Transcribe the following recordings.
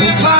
ਤੇ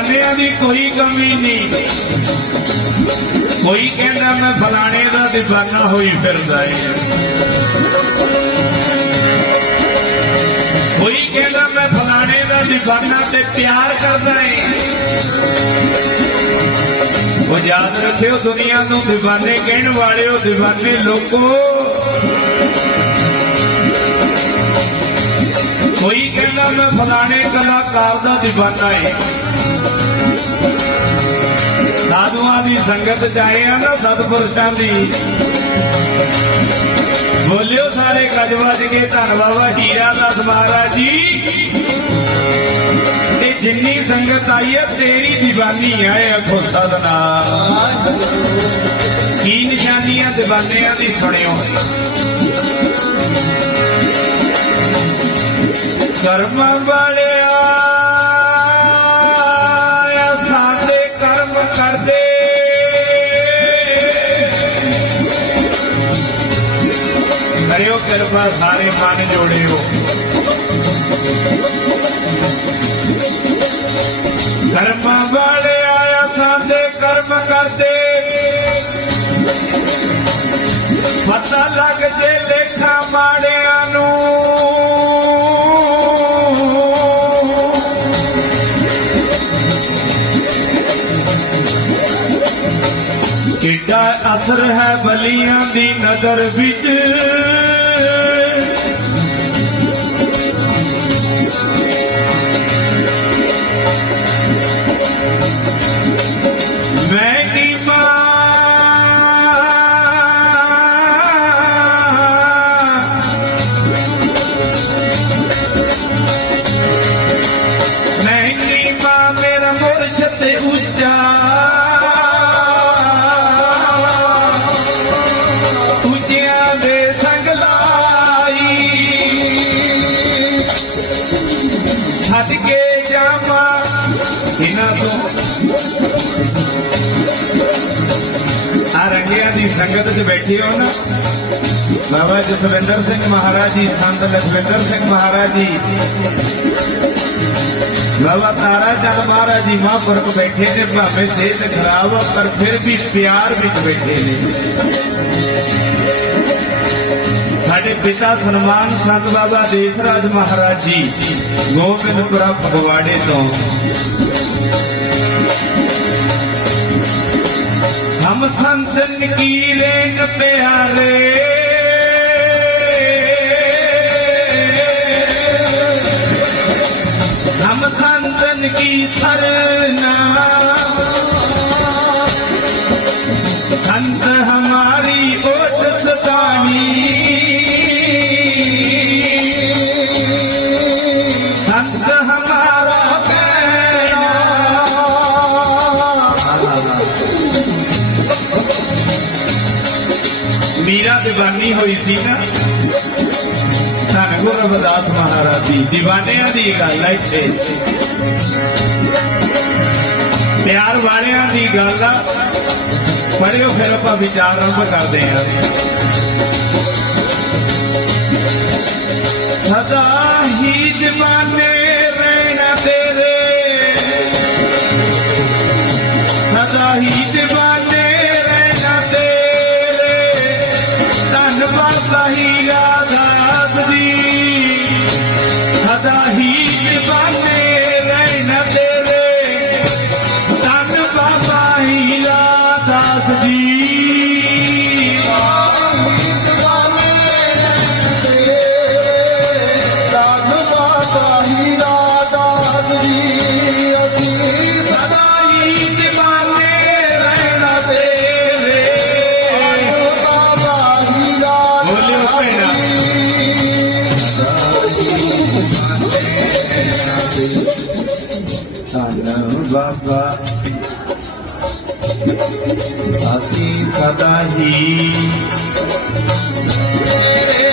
ਡਰਾਮਿਆਂ ਦੀ ਕੋਈ ਕਮੀ ਨਹੀਂ। ਕੋਈ ਕਹਿੰਦਾ ਮੈਂ ਫਲਾਣੇ ਦਾ ਦੀਵਾਨਾ ਹੋਈ ਫਿਰਦਾ ਏ। ਕੋਈ ਕਹਿੰਦਾ ਮੈਂ ਫਲਾਣੇ ਦਾ ਦੀਵਾਨਾ ਤੇ ਪਿਆਰ ਕਰਦਾ ਏ। ਉਹ ਯਾਦ ਰੱਖਿਓ ਦੁਨੀਆ ਨੂੰ ਦੀਵਾਨੇ ਕਹਿਣ ਵਾਲਿਓ, ਦੀਵਾਨੇ ਲੋਕੋ। ਕੋਈ ਮੈਂ ਫਲਾਣੇ ਕਲਾਕਾਰ ਦਾ دیਵਾਨਾ ਏ। ਸਾਧੂਆਂ ਦੀ ਸੰਗਤ ਜਾਏ ਆ ਨਾ ਸਤਪੁਰਸ਼ਾਂ ਦੀ। ਬੋਲਿਓ ਸਾਰੇ ਗੱਜ ਵੱਜ ਕੇ ਧੰਨ ਬਾਬਾ ਹੀਰਾ ਦਾਸ ਮਹਾਰਾਜ ਜੀ। ਤੇ ਜਿੰਨੀ ਸੰਗਤ ਆਈ ਹੈ ਤੇਰੀ ਦੀਵਾਨੀ ਆਏ ਅਖੋ ਸਦਨਾ ਕੀ ਨਿਸ਼ਾਨੀਆਂ ਦੀਵਾਨਿਆਂ ਦੀ ਸੁਣਿਓ। ਕਰਮ ਵਾਲਿਆ ਸਾਡੇ ਕਰਮ ਕਰਦੇ। ਕਰਿਓ ਕਿਰਪਾ ਸਾਰੇ ਮਨ ਜੋੜਿਓ। ਕਰਮ ਵਾਲੇ ਅਸਰ ਹੈ ਬਲੀਆਂ ਦੀ ਨਜ਼ਰ ਵਿੱਚ। ਕੇ ਇਹਨਾਂ ਤੋਂ ਆ ਰੰਗਿਆਂ ਦੀ ਸੰਗਤ 'ਚ ਬੈਠੇ ਹੋ ਨਾ ਬਾਬਾ ਜਸਵਿੰਦਰ ਸਿੰਘ ਮਹਾਰਾਜ ਜੀ, ਸੰਤ ਲਖਵਿੰਦਰ ਸਿੰਘ ਮਹਾਰਾਜ ਜੀ। ਬਾਬਾ ਤਾਰਾ ਚੰਦ ਮਹਾਰਾਜ ਜੀ ਮਹਾਂਪੁਰਖ ਬੈਠੇ ਨੇ, ਭਾਵੇਂ ਸਿਹਤ ਖਰਾਬ ਪਰ ਫਿਰ ਵੀ ਪਿਆਰ ਵਿੱਚ ਬੈਠੇ ਨੇ। ਸਾਡੇ ਪਿਤਾ ਸਨਮਾਨ ਸੰਤ ਬਾਬਾ ਦੇਸਰਾਜ ਮਹਾਰਾਜ ਜੀ, ਗੋਬਿੰਦਪੁਰਾ ਫਗਵਾੜੇ ਤੋਂ। ਹਮ ਸੰਤਨ ਕੀ ਰੇਗ ਪਿਆਰੇ। ਹਮ ਸੰਤਨ ਕੀ ਸਰਨਾ دیਵਾਨਿਆਂ ਦੀ ਗੱਲ ਹੈ ਇੱਥੇ। ਪਿਆਰ ਵਾਲਿਆਂ ਦੀ ਗੱਲ ਆ। ਪਰ ਉਹ ਫਿਰ ਆਪਾਂ ਵਿਚਾਰ ਆਰੰਭ ਕਰਦੇ ਹਾਂ। ਸਦਾ ਹੀ دیਵਾਨੇ da rir. Tá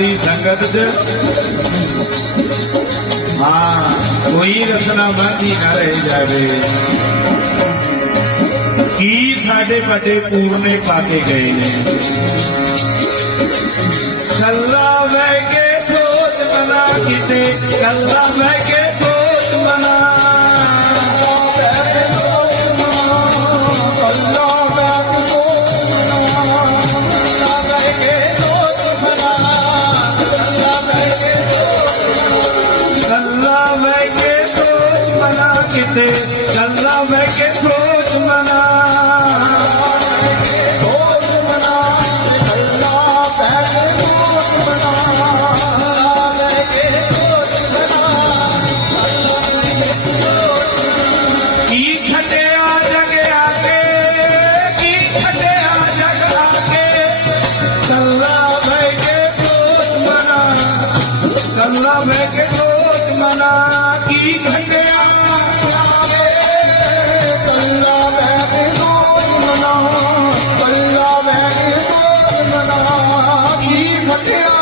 ਦੀ ਸੰਗਤ ਚ। ਹਾਂ, ਕੋਈ ਰਸਨਾ ਬਾਕੀ ਨਾ ਰਹਿ ਜਾਵੇ। ਕੀ ਸਾਡੇ ਵੱਡੇ ਪੂਰਨੇ ਪਾ ਕੇ ਗਏ ਨੇ। ਕੱਲਾ ਬਹਿ ਕੇ ਸੋਚ ਬਣਾ ਕਿਤੇ, ਕੱਲਾ ਬਹਿ ਕੇ contigo.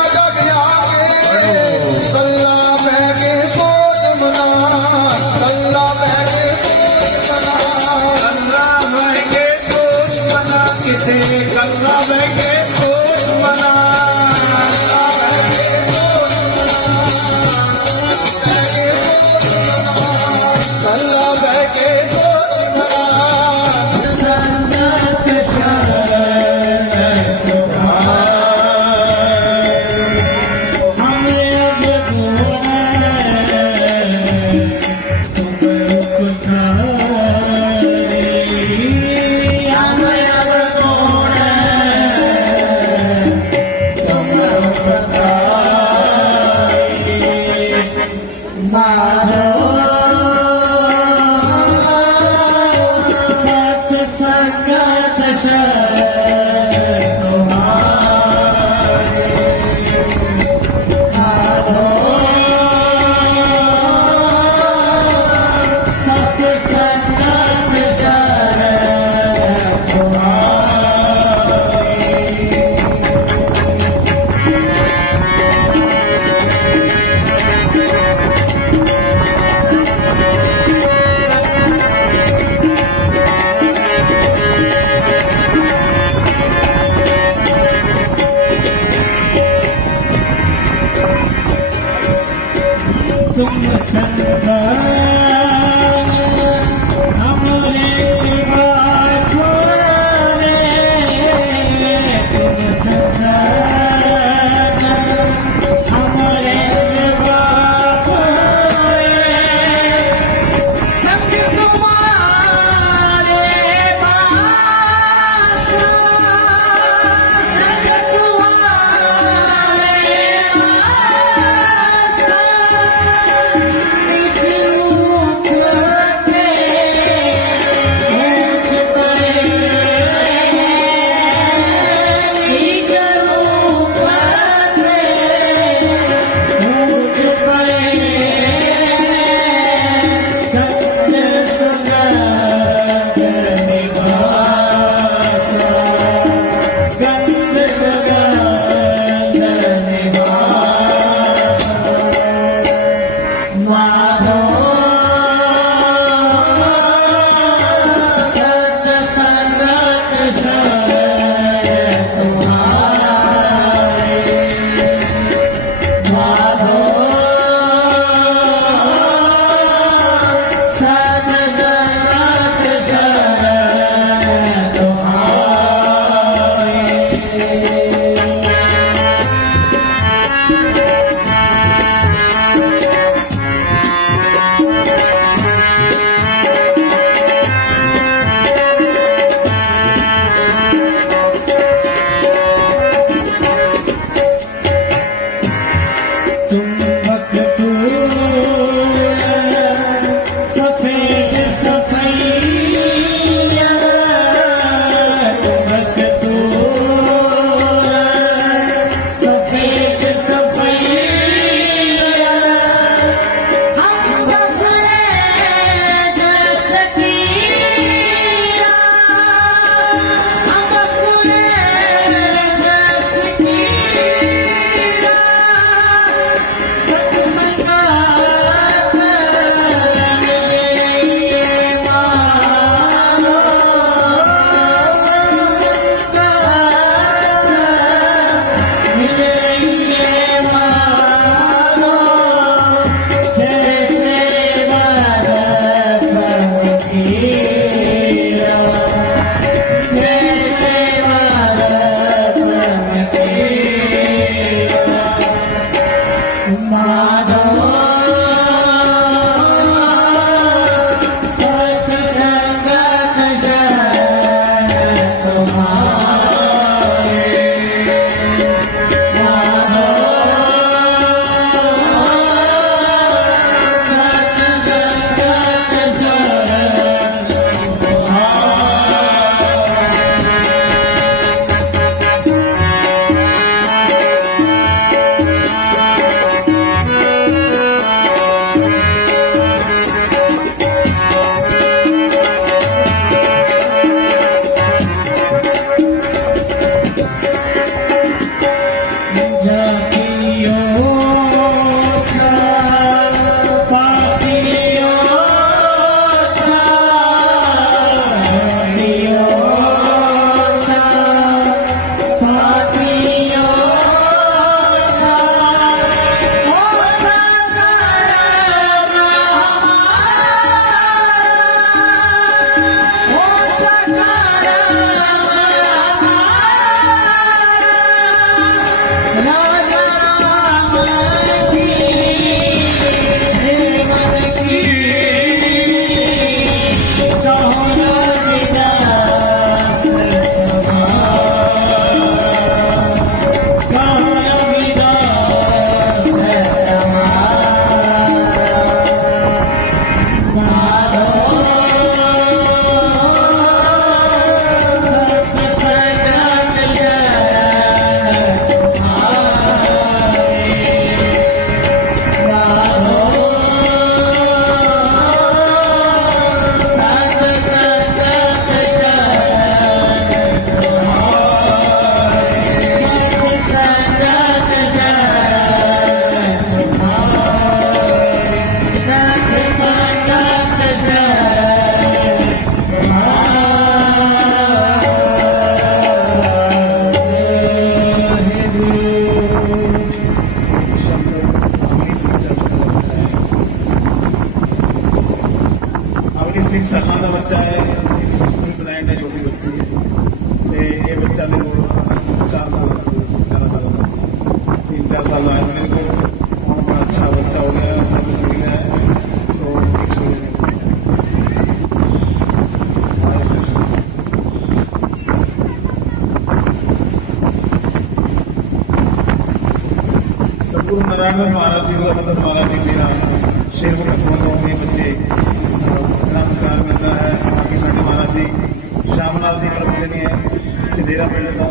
ਸ਼ਾਮ ਨਾਲ ਦੀ ਗੱਲ ਨਹੀਂ ਹੈ ਕਿ ਦੇਰਾ ਪਿੰਡ ਦਾ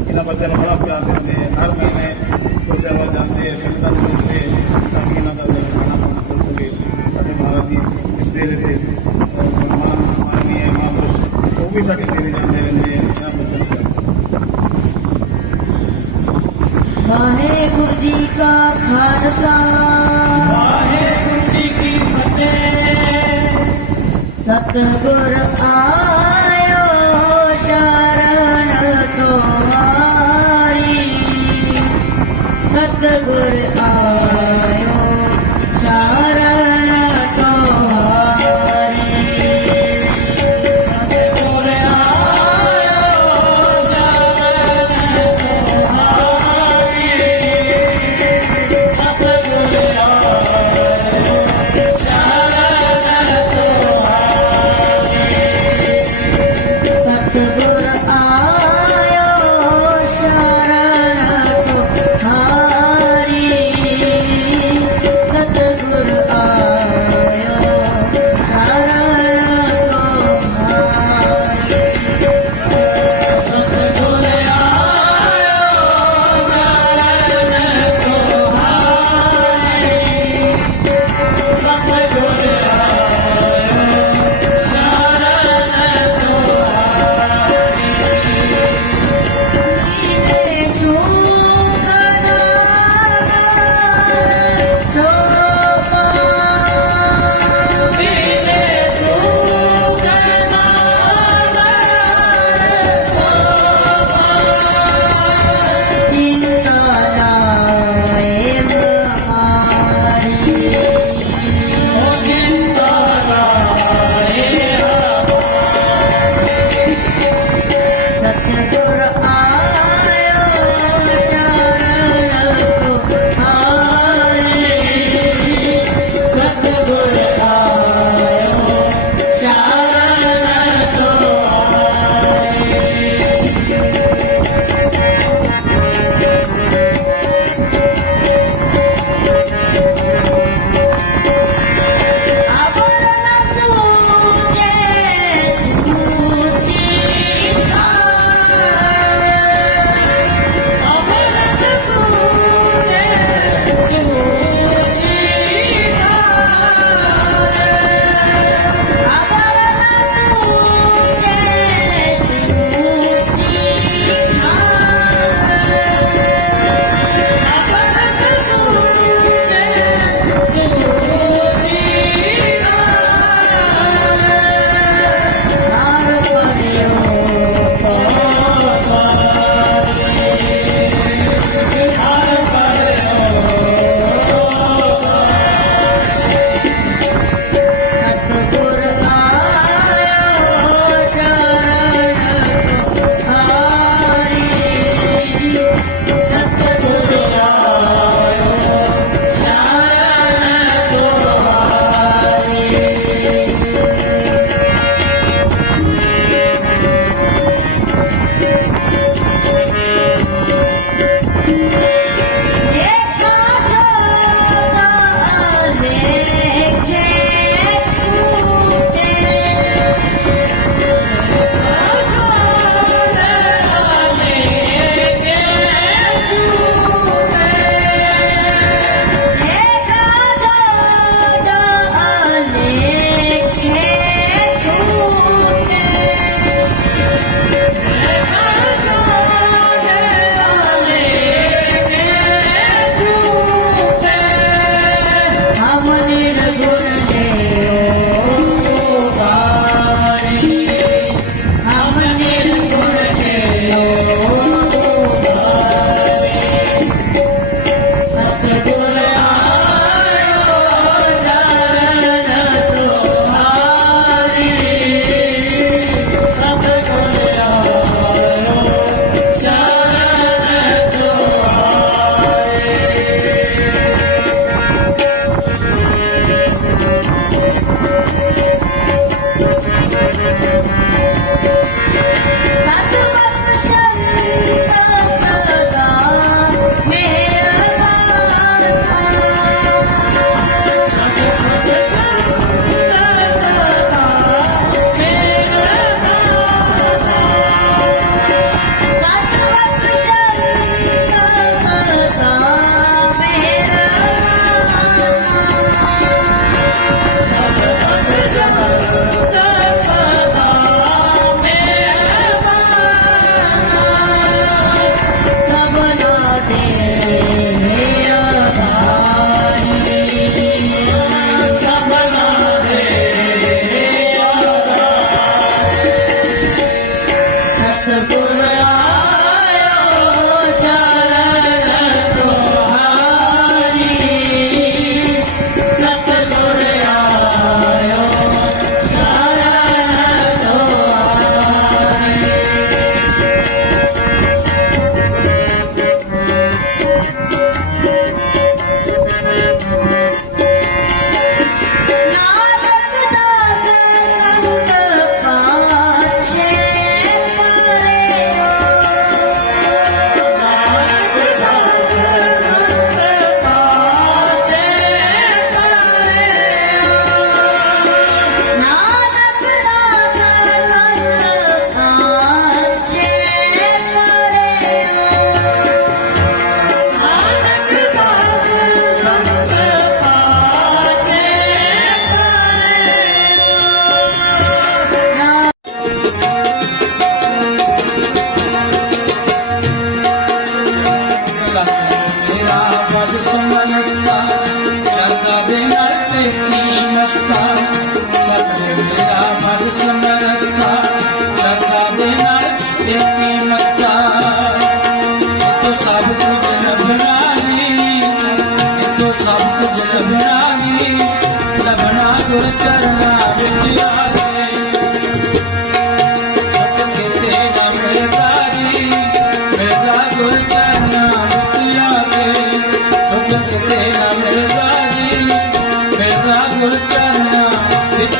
ਇਹਨਾਂ ਬੱਚਿਆਂ ਨੂੰ ਬੜਾ ਪਿਆਰ ਦਿੰਦੇ ਹੈ ਹਰ ਮਹੀਨੇ ਗੁਰਦੁਆਰਾ ਜਾਂਦੇ ਹੈ ਸੰਗਤਾਂ ਨੂੰ ਮਿਲਦੇ ਹੈ ਤਾਂ ਕਿ ਇਹਨਾਂ ਦਾ ਖਾਣਾ ਪਾਣਾ ਚੱਲ ਸਕੇ ਸਾਡੇ ਮਹਾਰਾਜ ਜੀ ਇਸ ਦੇ ਦੇ ਮਾਨ ਮਾਨਨੀ ਹੈ ਮਹਾਂਪੁਰਸ਼ ਉਹ ਵੀ ਸਾਡੇ ਡੇਰੇ ਜਾਂਦੇ ਰਹਿੰਦੇ ਹੈ ਇਹਨਾਂ ਬੱਚਿਆਂ ਨੂੰ ਵਾਹਿਗੁਰੂ ਜੀ ਕਾ ਖਾਲਸਾ ਵਾਹਿਗੁਰੂ ਜੀ ਕੀ ਫਤਿਹ ਸਤਿਗੁਰ ਆਇਓ Good. al.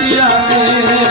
ਵਿੱਚ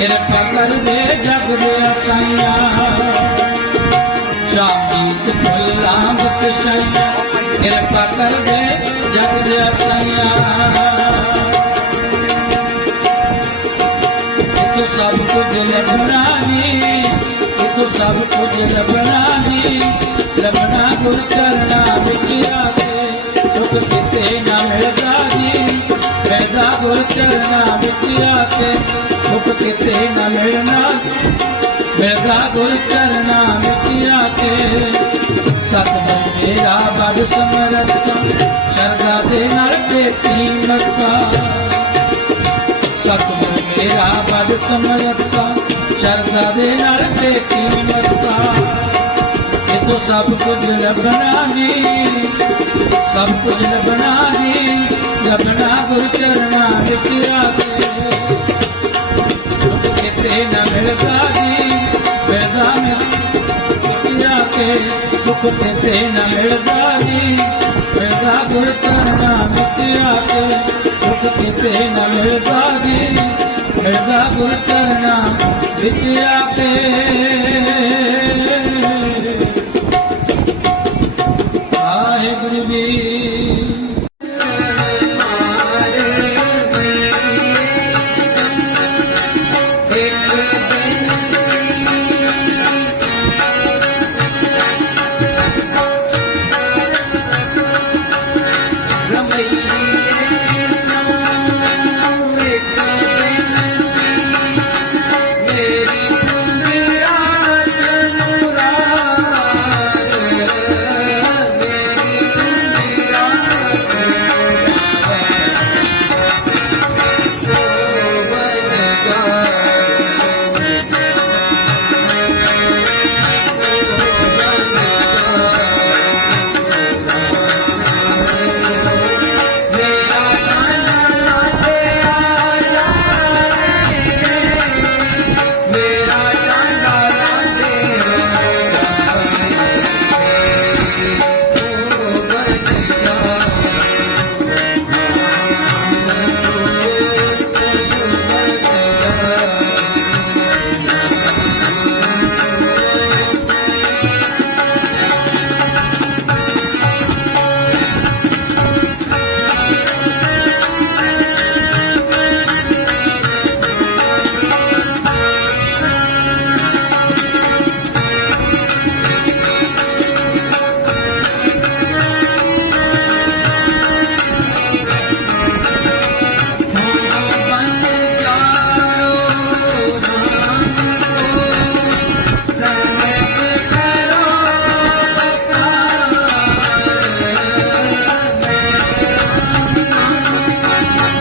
ਕਿਰਪਾ ਕਰ ਦੇ ਜਗ ਦੇ ਅਸਾਈਆਂ ਸ਼ਾਮੀਤ ਫੁੱਲਾਂ ਬਖਸ਼ਾਈਆਂ। ਕਿਰਪਾ ਕਰ ਦੇ ਜਗ ਦੇ ਅਸਾਈਆਂ ਇਤੋਂ ਸਭ ਕੁਝ ਲੱਭਣਾ ਨੀ ਇਤੋਂ ਸਭ ਕੁਝ ਲੱਭਣਾ ਨੀ ਲੱਭਣਾ ਗੁਰ ਕਰਨਾ ਵਿੱਚ ਆ ਕੇ ਕਿਤੇ ਨਾ ਮਿਲਦਾ ਜੀ ਮਿਲਦਾ ਗੁਰ ਚਰਨਾਂ ਵਿੱਚ ਆ ਕੇ ਸੁਖ ਕਿਤੇ ਨਾ ਮਿਲਣਾ ਮਿਲਦਾ ਗੁਰ ਚਰਨਾਂ ਵਿੱਚ ਆ ਕੇ। ਸਤਿਗੁਰ ਮੇਰਾ ਬੜ ਸਮਰਤ ਸ਼ਰਦਾ ਦੇ ਨਾਲ ਟੇਕੀ ਮੱਕਾ ਸਤਿਗੁਰ ਮੇਰਾ ਬੜ ਸਮਰਤ ਸ਼ਰਦਾ ਦੇ ਨਾਲ ਤੇ ਕੀਮਤਾ ਤੋਂ ਸਭ ਕੁਝ ਲੱਭਣਾ ਜੀ। ਸਭ ਕੁਝ ਲੱਭਣਾ ਜੀ। ਲੱਭਣਾ ਗੁਰ ਚਰਨਾਂ ਵਿੱਚ ਆ ਕੇ। ਸੁਖ ਕਿਤੇ ਨਾ ਮਿਲਦਾ ਜੀ। ਮਿਲਦਾ ਮਿਲ ਆ ਕੇ। ਸੁਖ ਕਿਤੇ ਨਾ ਮਿਲਦਾ ਜੀ। ਮਿਲਦਾ ਗੁਰ ਚਰਨਾਂ ਵਿੱਚ ਆ ਕੇ। ਸੁਖ ਕਿਤੇ ਨਾ ਮਿਲਦਾ ਜੀ। ਮਿਲਦਾ ਗੁਰ ਚਰਨਾਂ ਵਿੱਚ ਆ ਕੇ।